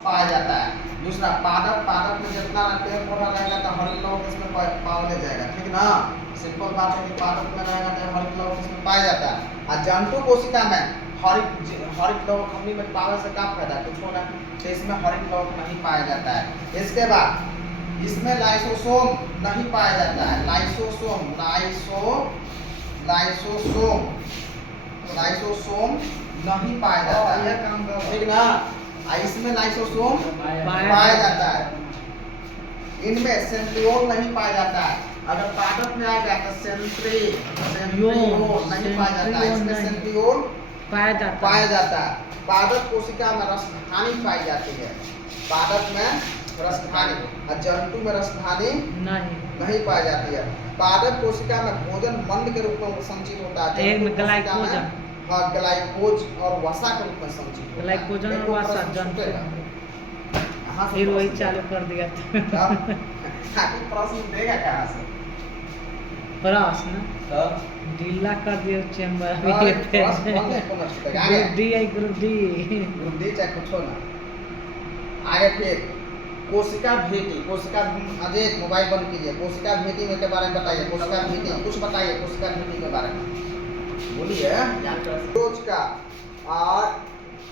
पाया जाता है। दूसरा पादप, पादप में जितना पेड़ पौधा रहेगा तो हरित लवण इसमें पाया जाएगा, ठीक ना। सिंपल बात है कि पादप में रहेगा तो हरित लवण इसमें पाया जाता है। और जंतु कोशिका में हरित लवण खंडी में पावे से क्या फायदा, कुछ होना, तो इसमें हरित लवण नहीं पाया जाता है। इसके बाद इसमें लाइसोसोम नहीं पाया जाता है। लाइसोसोम नहीं पाया जाता है, ठीक ना। इसमें लाइसोसोम पाया जाता है। इनमें सेंट्रियोल नहीं पाया जाता है। अगर पादप में आ गया तो सेंट्रियोल नहीं पाया जाता है। इसमें सेंट्रियोल पाया जाता है। पादप कोशिका में रसधानी पाई जाती है। पादप में रसधानी और जंतु में रसधानी नहीं पाई जाती है। पादप कोशिका में भोजन मंड के रूप में संचित होता है। ग्लाइकोज और वसा के रूप में संचित होता है। ग्लाइकोजन और वसा फिर वही चालू कर दिया था। प्रश्न देगा कहाँ से? प्रश्न ढीला कर दिया चेंबर ग्रुप डी चाहे कुछ हो ना। आगे फिर कोशिका भेदी, कोशिका अजय मोबाइल बंद कीजिए। कोशिका भेदी में के बारे में बताइए। कोशिका भेदी कुछ बताइए कोशिका भेदी के बारे में, बोलिए। रोज का और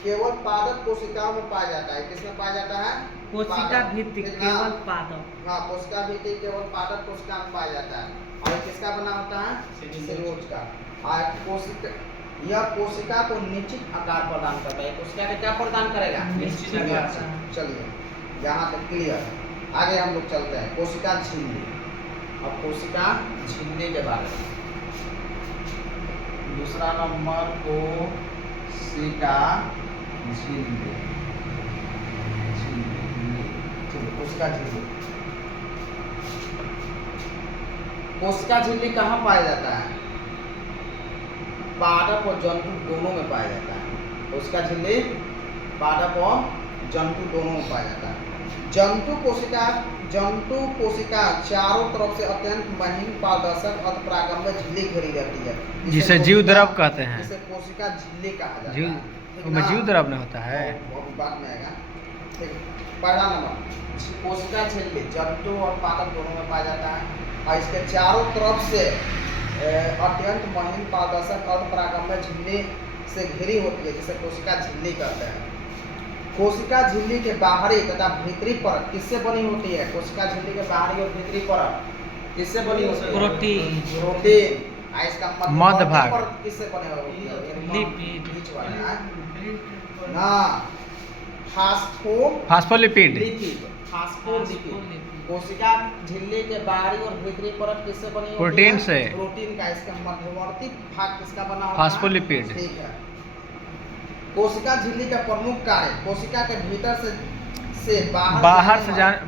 केवल पादप कोशिकाओं में पाया जाता है। किसमें पाया जाता है? कोशिका भित्ति केवल पादप। हाँ, कोशिका भित्ति केवल पादप कोशिका में पाया जाता है। और किसका बना होता है? सेल्यूलोज का। और यह कोशिका को निश्चित आकार प्रदान करता है। कोशिका का क्या प्रदान करेगा? निश्चित आकार। चलिए यहाँ तक क्लियर। आगे हम लोग चलते हैं कोशिका झिल्ली। अब कोशिका झिल्ली के बारे में दूसरा नंबर कोशिका झिल्ली। कोशिका झिल्ली, कोशिका झिल्ली कहाँ पाया जाता है? पादप और जंतु दोनों में पाया जाता है। कोशिका झिल्ली पादप और जंतु दोनों में पाया जाता है। जंतु कोशिका चारों तरफ से अत्यंत महीन पारदर्शक अर्धपरागम्य झिल्ली घिरी रहती है, जिसे जीव द्रव कहते हैं। जिसे कोशिका झिल्ली कहा जाता है। जीव द्रव नहीं होता है। बाद में आएगा, ठीक। पहला नंबर कोशिका झिल्ली जंतु और पादप दोनों में पाया जाता है। और इसके चारों तरफ से अत्यंत महीन पारदर्शक अर्धपरागम्य झिल्ली से घिरी होती है, जिसे कोशिका झिल्ली कहते हैं। कोशिका झिल्ली के बाहरी तथा भीतरी परत किससे बनी होती है? कोशिका झिल्ली के बाहरी और भीतरी परत किससे बनी होती है? प्रोटीन। इसका मध्य भाग किससे बने होती है? लिपिड। फास्फोलिपिड। कोशिका झिल्ली के बाहरी और भीतरी परत किससे बनी होती है? प्रोटीन से। प्रोटीन का। इसका मध्यवर्ती भाग किसका बना होता है? फास्फोलिपिड। ठीक है। कोशिका झिल्ली का प्रमुख कार्य कोशिका के भीतर से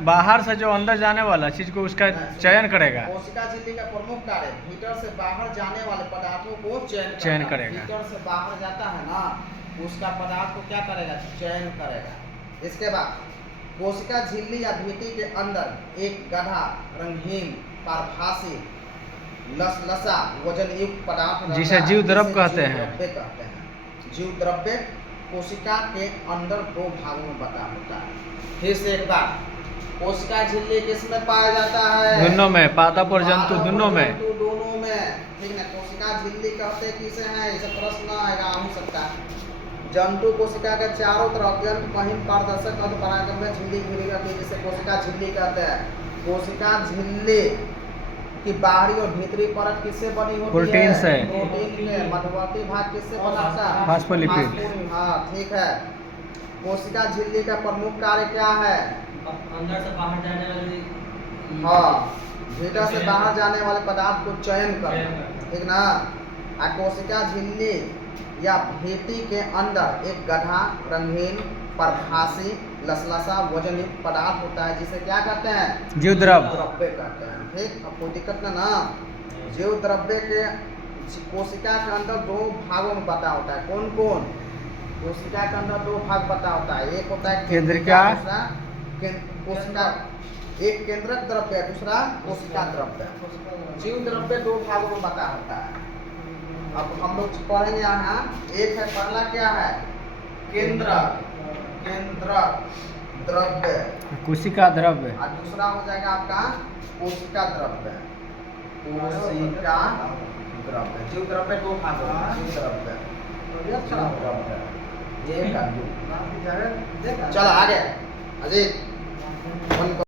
बाहर से जो अंदर जाने वाला चीज को उसका चयन करेगा। कोशिका झिल्ली का प्रमुख कार्य भीतर से बाहर जाने वाले पदार्थों को चयन करेगा। भीतर से बाहर जाता है ना, उसका पदार्थ को क्या करेगा? चयन करेगा। इसके बाद कोशिका झिल्ली या भीति के अंदर एक गधा रंगहीन पारभासी लसलसा वजन युक्त पदार्थ जिसे जीव द्रव कहते हैं। जीव द्रव्य कोशिका के अंदर दो भागों में बटा होता है। फिर से एक बार, कोशिका झिल्ली किसमें पाया जाता है? दोनों में, पादप और जंतु दोनों में। दोनों में, ठीक है। कोशिका झिल्ली कहते किसे हैं? इसे प्रश्न आएगा हो सकता है। जंतु कोशिका के चारों तरफ अत्यंत महीन पारदर्शक अर्धपरागम्य झिल्ली घिरी रहती है, जिसे कोशिका झिल्ली कहते हैं। कोशिका झिल्ली की बाहरी और भीतरी परत किससे बनी होती है? प्रोटीन से। प्रोटीन में। मध्यवर्ती भाग किससे बना होता है? फास्फोलिपिड। हाँ, ठीक है। कोशिका झिल्ली का प्रमुख कार्य क्या है? अंदर से बाहर जाने वाली, हाँ, भीतर से बाहर जाने वाले पदार्थ को चयन करना, ठीक ना। कोशिका झिल्ली या भीति के अंदर एक गधा रंगहीन परभासी लसलसा वजन युक्त पदार्थ होता है, जिसे क्या कहते हैं? जीव द्रव्य कहते हैं, ठीक। अब कोई दिक्कत ना। जीव द्रव्य के कोशिका के अंदर दो भागों में बटा होता है। कौन कौन? कोशिका के अंदर दो भाग बटा होता है। एक होता है केंद्रिका, दूसरा कोशिका। एक केंद्रक द्रव्य, दूसरा कोशिका द्रव्य। जीव द्रव्य दो भागों में बटा होता है। अब हम लोग पढ़ेंगे यहाँ। एक है, पहला क्या है? केंद्रक। केंद्रक द्रव्य, कोशिका द्रव्य। और दूसरा हो जाएगा आपका कोशिका द्रव्य। कोशिका द्रव्य, जीव द्रव्य दो भाग होता है, जीव द्रव्य, जीव द्रव्य, एक और दो। चलो आगे अजीत।